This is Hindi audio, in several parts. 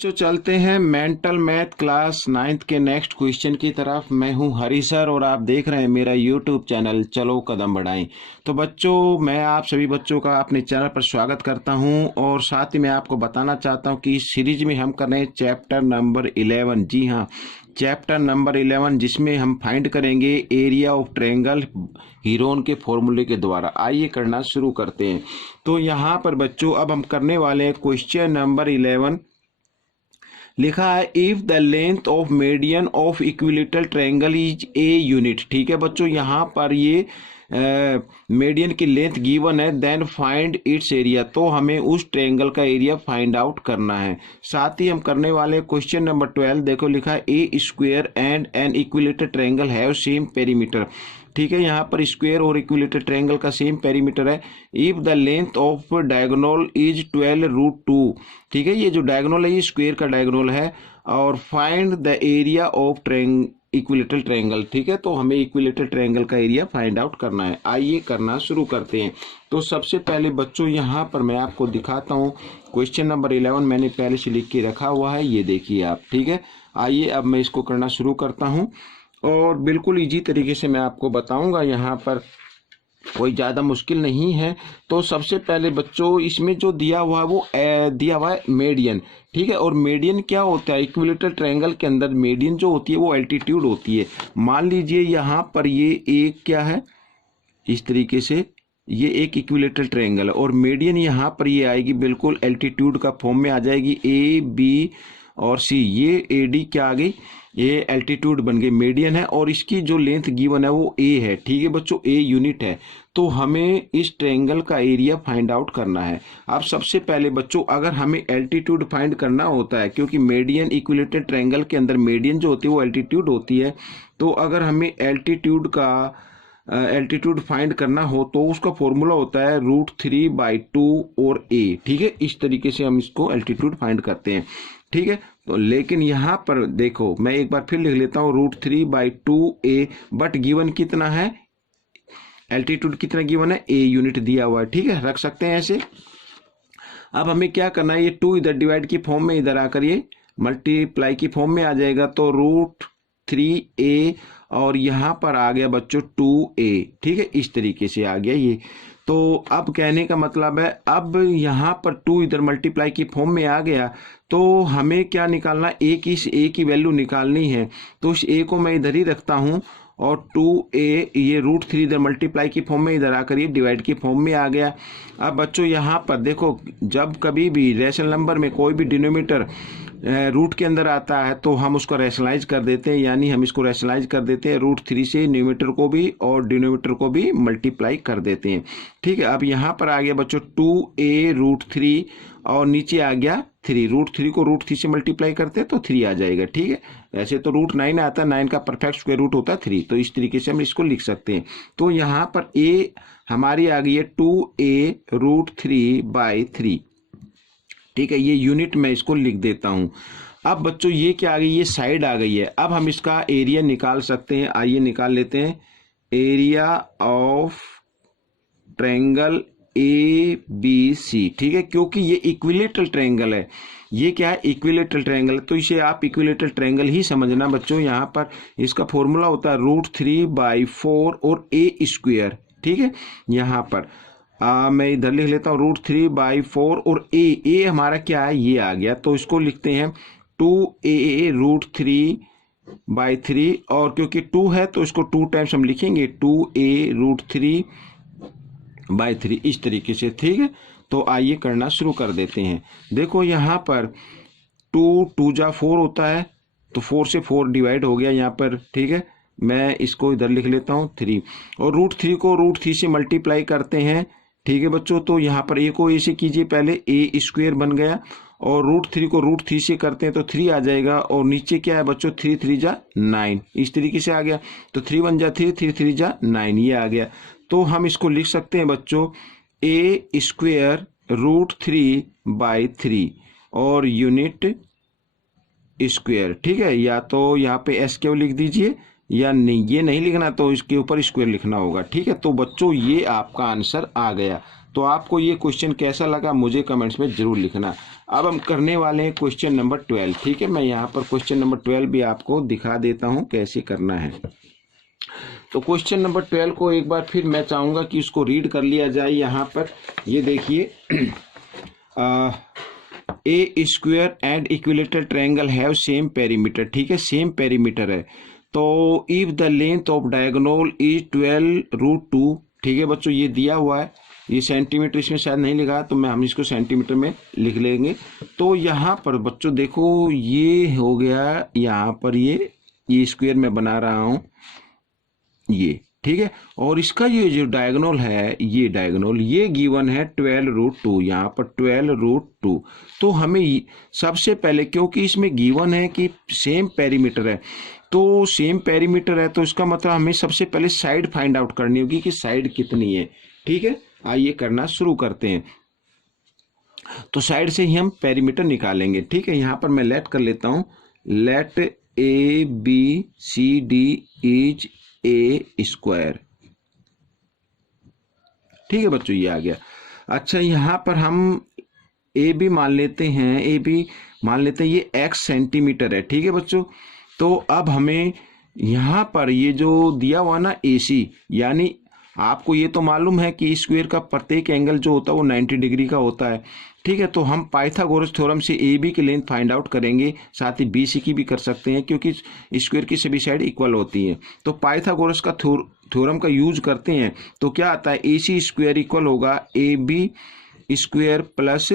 बच्चों चलते हैं मेंटल मैथ क्लास 9th के नेक्स्ट क्वेश्चन की तरफ। मैं हूं हरी सर और आप देख रहे हैं मेरा यूट्यूब चैनल चलो कदम बढ़ाएं। तो बच्चों मैं आप सभी बच्चों का अपने चैनल पर स्वागत करता हूं और साथ ही मैं आपको बताना चाहता हूं कि इस सीरीज में हम कर रहे हैं चैप्टर नंबर 11। जी हाँ, चैप्टर नंबर 11 जिसमें हम फाइंड करेंगे एरिया ऑफ ट्रायंगल हीरोन के फॉर्मूले के द्वारा। आइए करना शुरू करते हैं। तो यहाँ पर बच्चों अब हम करने वाले हैं क्वेश्चन नंबर 11। लिखा है if the length of median of equilateral triangle is a unit. ठीक है बच्चों, यहाँ पर ये मीडियन की लेंथ गिवन है, देन फाइंड इट्स एरिया। तो हमें उस ट्रायंगल का एरिया फाइंड आउट करना है। साथ ही हम करने वाले क्वेश्चन नंबर 12। देखो लिखा है a square and an equilateral triangle have same perimeter. ठीक है, यहाँ पर स्क्वायर और इक्विलेटरल ट्रायंगल का सेम पेरीमीटर है। If the length of diagonal is 12√2। ठीक है, ये जो डायगोनल है ये स्क्वायर का डायगोनल है। और find the area of equilateral triangle. ठीक है, तो हमें इक्विलेटरल ट्रायंगल का एरिया फाइंड आउट करना है। आइए करना शुरू करते हैं। तो सबसे पहले बच्चों यहाँ पर मैं आपको दिखाता हूँ क्वेश्चन नंबर 11 मैंने पहले से लिख के रखा हुआ है, ये देखिए आप। ठीक है, आइए अब मैं इसको करना शुरू करता हूँ और बिल्कुल इजी तरीके से मैं आपको बताऊंगा। यहाँ पर कोई ज़्यादा मुश्किल नहीं है। तो सबसे पहले बच्चों इसमें जो दिया हुआ है वो दिया हुआ है मीडियन। ठीक है, और मीडियन क्या होता है, इक्विलेटरल ट्रायंगल के अंदर मीडियन जो होती है वो एल्टीट्यूड होती है। मान लीजिए यहाँ पर ये एक क्या है, इस तरीके से ये एक इक्विलेटरल ट्रायंगल है और मीडियन यहाँ पर ये आएगी बिल्कुल एल्टीट्यूड का फॉर्म में आ जाएगी। ए बी और सी, ये ए डी क्या आ गई, ये एल्टीट्यूड बन गई, मीडियन है और इसकी जो लेंथ गिवन है वो ए है। ठीक है बच्चों, ए यूनिट है। तो हमें इस ट्रायंगल का एरिया फाइंड आउट करना है। अब सबसे पहले बच्चों अगर हमें एल्टीट्यूड फाइंड करना होता है, क्योंकि मीडियन इक्विलेटरल ट्रायंगल के अंदर मीडियन जो होती है वो एल्टीट्यूड होती है, तो अगर हमें एल्टीट्यूड फाइंड करना हो तो उसका फॉर्मूला होता है √3/2 और ए। ठीक है, इस तरीके से हम इसको एल्टीट्यूड फाइंड करते हैं। ठीक है, तो लेकिन यहाँ पर देखो मैं एक बार फिर लिख लेता हूँ √3/2a, बट गिवन कितना है, एल्टीट्यूड कितना गिवन है, ए यूनिट दिया हुआ है। ठीक है, रख सकते हैं ऐसे। अब हमें क्या करना है, ये 2 इधर डिवाइड की फॉर्म में इधर आकर ये मल्टीप्लाई की फॉर्म में आ जाएगा, तो √3a और यहाँ पर आ गया बच्चों 2a। ठीक है, इस तरीके से आ गया ये। तो अब कहने का मतलब है अब यहाँ पर 2 इधर मल्टीप्लाई की फॉर्म में आ गया, तो हमें क्या निकालना, ए की वैल्यू निकालनी है। तो इस ए को मैं इधर ही रखता हूँ और 2a ये √3 इधर मल्टीप्लाई की फॉर्म में इधर आकर ये डिवाइड की फॉर्म में आ गया। अब बच्चों यहाँ पर देखो, जब कभी भी रेशनल नंबर में कोई भी डिनोमिनेटर रूट के अंदर आता है तो हम उसको रैशनलाइज कर देते हैं, यानी हम इसको रैशनलाइज कर देते हैं √3 से न्यूमरेटर को भी और डिनोमिनेटर को भी मल्टीप्लाई कर देते हैं। ठीक है, अब यहाँ पर आ गया बच्चों 2a √3 और नीचे आ गया 3। √3 को √3 से मल्टीप्लाई करते हैं तो 3 आ जाएगा। ठीक है, वैसे तो √9 आता है, 9 का परफेक्ट स्क्वायर रूट होता है 3, तो इस तरीके से हम इसको लिख सकते हैं। तो यहाँ पर a हमारी आ गई है 2a √3/3। ठीक है, ये यूनिट मैं इसको लिख देता हूं। अब बच्चों ये क्या आ गई, ये साइड आ गई है। अब हम इसका एरिया निकाल सकते हैं, आइए निकाल लेते हैं। Area of triangle ABC। ठीक है, क्योंकि ये इक्विलेटरल ट्रायंगल है, ये क्या है, इक्विलेटरल ट्रायंगल, तो इसे आप इक्विलेटरल ट्रायंगल ही समझना बच्चों। यहाँ पर इसका फॉर्मूला होता है √3/4 और a²। ठीक है, यहाँ पर मैं इधर लिख लेता हूँ √3/4 और ए हमारा क्या है, ये आ गया, तो इसको लिखते हैं 2a √3/3 और क्योंकि 2 है तो इसको 2 टाइम्स हम लिखेंगे 2a √3/3 इस तरीके से। ठीक है, तो आइए करना शुरू कर देते हैं। देखो यहाँ पर 2 जा 4 होता है, तो 4 से 4 डिवाइड हो गया यहाँ पर। ठीक है, मैं इसको इधर लिख लेता हूँ 3 और √3 को √3 से मल्टीप्लाई करते हैं। ठीक है बच्चों, तो यहाँ पर ए को ए से कीजिए, पहले a² बन गया और √3 को √3 से करते हैं तो 3 आ जाएगा और नीचे क्या है बच्चों 3 3 जा 9, इस तरीके से आ गया। तो 3 1 जा 3, 3 3 जा 9, ये आ गया। तो हम इसको लिख सकते हैं बच्चों a² √3/3 और यूनिट स्क्वायर। ठीक है, या तो यहाँ पे s क्यों लिख दीजिए या नहीं, ये नहीं लिखना तो इसके ऊपर स्क्वायर लिखना होगा। ठीक है, तो बच्चों ये आपका आंसर आ गया। तो आपको ये क्वेश्चन कैसा लगा मुझे कमेंट्स में जरूर लिखना। अब हम करने वाले हैं क्वेश्चन नंबर 12। ठीक है, मैं यहाँ पर क्वेश्चन नंबर 12 भी आपको दिखा देता हूँ कैसे करना है। तो क्वेश्चन नंबर 12 को एक बार फिर मैं चाहूँगा कि उसको रीड कर लिया जाए। यहाँ पर ये देखिए, a square and equilateral triangle have same perimeter. ठीक है, सेम पेरीमीटर है। तो if the length of diagonal is 12√2। ठीक है बच्चों, ये दिया हुआ है, ये सेंटीमीटर इसमें शायद नहीं लिखा, तो हम इसको सेंटीमीटर में लिख लेंगे। तो यहाँ पर बच्चों देखो, ये हो गया, यहाँ पर ये स्क्वायर में बना रहा हूँ ये। ठीक है, और इसका ये जो डायगोनल है, ये डायगोनल ये गिवन है 12√2, यहाँ पर 12√2। तो हमें सबसे पहले, क्योंकि इसमें गिवन है कि सेम पेरीमीटर है, तो सेम पेरीमीटर है तो इसका मतलब हमें सबसे पहले साइड फाइंड आउट करनी होगी कि साइड कितनी है। ठीक है, आइए करना शुरू करते हैं। तो साइड से ही हम पेरीमीटर निकालेंगे। ठीक है, यहाँ पर मैं लेट कर लेता हूँ, let A B C D is A square. ठीक है बच्चों, ये आ गया। अच्छा, यहाँ पर हम ए बी मान लेते हैं, ए बी मान लेते हैं ये x सेंटीमीटर है। ठीक है बच्चों, तो अब हमें यहाँ पर ये जो दिया हुआ ना AC, यानी आपको ये तो मालूम है कि स्क्वायर का प्रत्येक एंगल जो होता है वो 90 डिग्री का होता है। ठीक है, तो हम पाइथागोरस थ्योरम से AB की लेंथ फाइंड आउट करेंगे, साथ ही BC की भी कर सकते हैं क्योंकि स्क्वायर की सभी साइड इक्वल होती हैं। तो पाइथागोरस का थ्योरम का यूज करते हैं तो क्या आता है, AC स्क्वायर इक्वल होगा AB square plus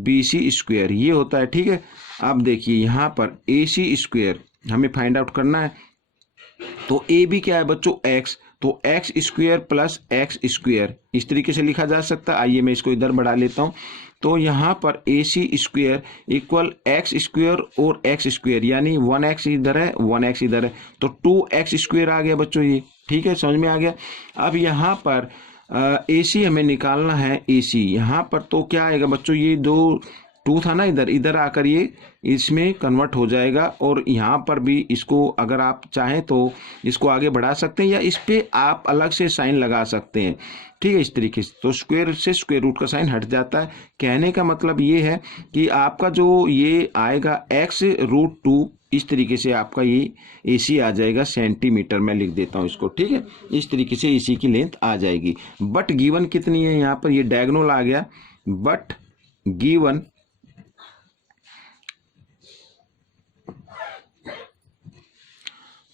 BC square, ये होता है। ठीक है, अब देखिए यहाँ पर AC स्क्वायर हमें फाइंड आउट करना है, तो AB क्या है बच्चों, x, तो x square plus x square इस तरीके से लिखा जा सकता है। आइए मैं इसको इधर बढ़ा लेता हूँ। तो यहाँ पर AC square equal x square और एक्स स्क्वायर, यानी 1x इधर है 1x इधर है, तो 2x स्क्वायर आ गया बच्चों ये। ठीक है, समझ में आ गया। अब यहाँ पर AC हमें निकालना है, AC यहाँ पर तो क्या आएगा बच्चों, ये दो 2 था ना, इधर इधर आकर ये इसमें कन्वर्ट हो जाएगा, और यहाँ पर भी इसको अगर आप चाहें तो इसको आगे बढ़ा सकते हैं या इस पे आप अलग से साइन लगा सकते हैं। ठीक है, इस तरीके से तो स्क्वायर से स्क्वायर रूट का साइन हट जाता है। कहने का मतलब ये है कि आपका जो ये आएगा x√2, इस तरीके से आपका ये AC आ जाएगा सेंटीमीटर में, लिख देता हूँ इसको। ठीक है, इस तरीके से AC की लेंथ आ जाएगी। बट गिवन कितनी है, यहाँ पर ये डायगोनल आ गया, बट गिवन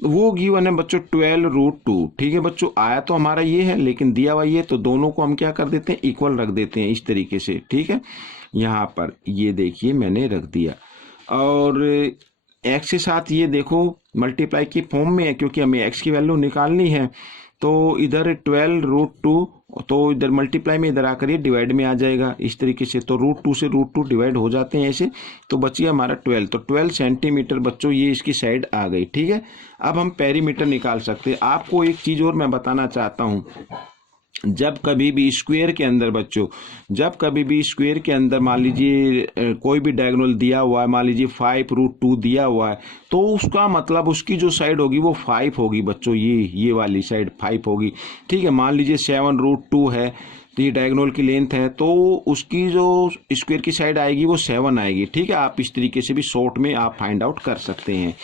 वो गिवन है बच्चों 12√2। ठीक है बच्चों, आया तो हमारा ये है लेकिन दिया हुआ ये, तो दोनों को हम क्या कर देते हैं, इक्वल रख देते हैं इस तरीके से। ठीक है, यहाँ पर ये देखिए मैंने रख दिया, और x के साथ ये देखो मल्टीप्लाई की फॉर्म में है क्योंकि हमें x की वैल्यू निकालनी है। तो इधर 12√2, तो इधर मल्टीप्लाई में इधर आकर ये डिवाइड में आ जाएगा इस तरीके से, तो √2 से √2 डिवाइड हो जाते हैं ऐसे, तो बची हमारा 12, तो 12 सेंटीमीटर बच्चों ये इसकी साइड आ गई। ठीक है, अब हम पेरीमीटर निकाल सकते हैं। आपको एक चीज़ और मैं बताना चाहता हूँ, जब कभी भी स्क्वायर के अंदर बच्चों, जब कभी भी स्क्वायर के अंदर मान लीजिए कोई भी डायगोनल दिया हुआ है, मान लीजिए 5√2 दिया हुआ है, तो उसका मतलब उसकी जो साइड होगी वो 5 होगी बच्चों, ये वाली साइड 5 होगी। ठीक है, मान लीजिए 7√2 है, तो ये डायगोनल की लेंथ है, तो उसकी जो स्क्वायर की साइड आएगी वो 7 आएगी। ठीक है, आप इस तरीके से भी शॉर्ट में आप फाइंड आउट कर सकते हैं।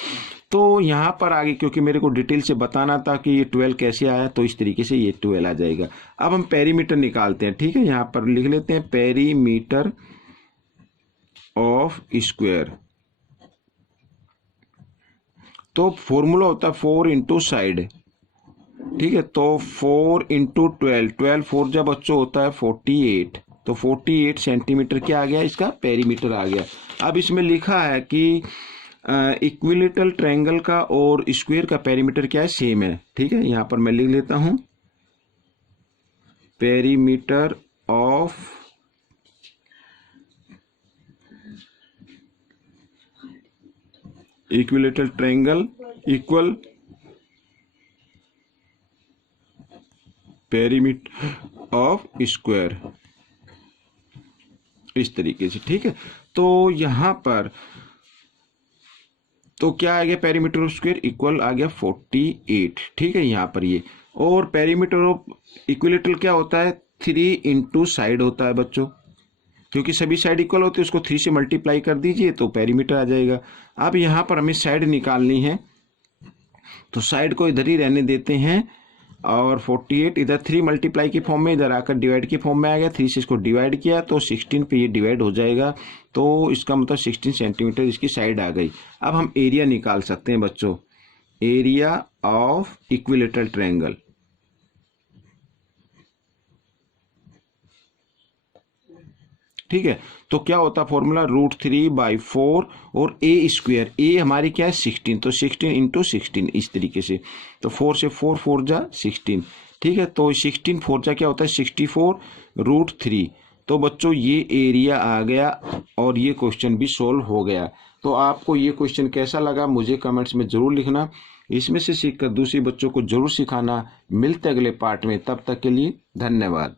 तो यहाँ पर आगे क्योंकि मेरे को डिटेल से बताना था कि ये 12 कैसे आया, तो इस तरीके से ये 12 आ जाएगा। अब हम पेरीमीटर निकालते हैं। ठीक है, यहाँ पर लिख लेते हैं पेरीमीटर ऑफ स्क्वायर, तो फॉर्मूला होता है 4 इंटू साइड। ठीक है, तो 4 इंटू 12, 12 4 जब बच्चों होता है 48, तो 48 सेंटीमीटर क्या आ गया, इसका पेरीमीटर आ गया। अब इसमें लिखा है कि इक्विलेटरल ट्रायंगल का और स्क्वायर का पेरीमीटर क्या है, सेम है। ठीक है, यहाँ पर मैं लिख लेता हूँ perimeter of equilateral triangle equal perimeter of square, इस तरीके से। ठीक है, तो यहाँ पर तो क्या आ गया, पेरीमीटर ऑफ स्क्वायर इक्वल आ गया 48। ठीक है, यहाँ पर ये, और पेरीमीटर ऑफ इक्विलेटरल क्या होता है, 3 इंटू साइड होता है बच्चों, क्योंकि सभी साइड इक्वल होती है, उसको 3 से मल्टीप्लाई कर दीजिए तो पेरीमीटर आ जाएगा। अब यहाँ पर हमें साइड निकालनी है, तो साइड को इधर ही रहने देते हैं, और 48 इधर 3 मल्टीप्लाई की फॉर्म में, इधर आकर डिवाइड की फॉर्म में आ गया, 3 से इसको डिवाइड किया तो 16 पे ये डिवाइड हो जाएगा, तो इसका मतलब 16 सेंटीमीटर इसकी साइड आ गई। अब हम एरिया निकाल सकते हैं बच्चों, एरिया ऑफ इक्विलेटरल ट्रायंगल। ठीक है, तो क्या होता है फॉर्मूला, √3/4 और ए स्क्वायर, ए हमारी क्या है 16, तो 16 इंटू 16 इस तरीके से, तो 4 से 4 4 जा 16। ठीक है, तो 16 4 जा क्या होता है 64 √3। तो बच्चों ये एरिया आ गया और ये क्वेश्चन भी सोल्व हो गया। तो आपको ये क्वेश्चन कैसा लगा मुझे कमेंट्स में ज़रूर लिखना, इसमें से सीखकर दूसरे बच्चों को जरूर सिखाना। मिलते अगले पार्ट में, तब तक के लिए धन्यवाद।